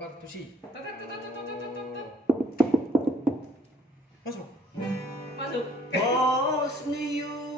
Partusi. Masuk. Masuk. Bosniur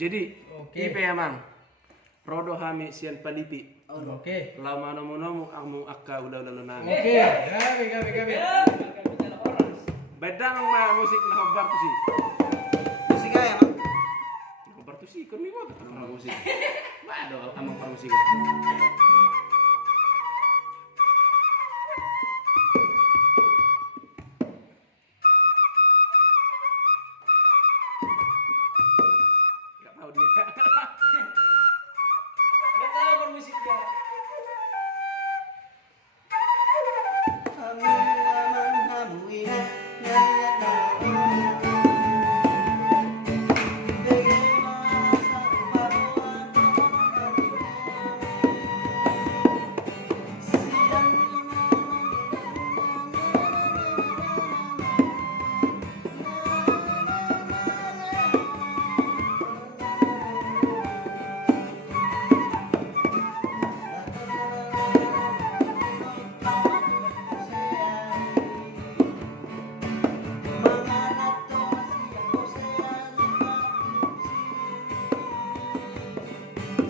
Jadi, Oke. ipe ya mang. Rodo hami sian palipi. Oke. Lama nomu amu akka udah lunang. Oke. Gabi. Bedang ma musik na hobar tu si. musik ya Bang? Hobar tu si kan ni mo ta musik. Ba do amang par musik. Gak tahu dia. Gak tahu kan musiknya. Kami aman hamu ini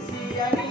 Siang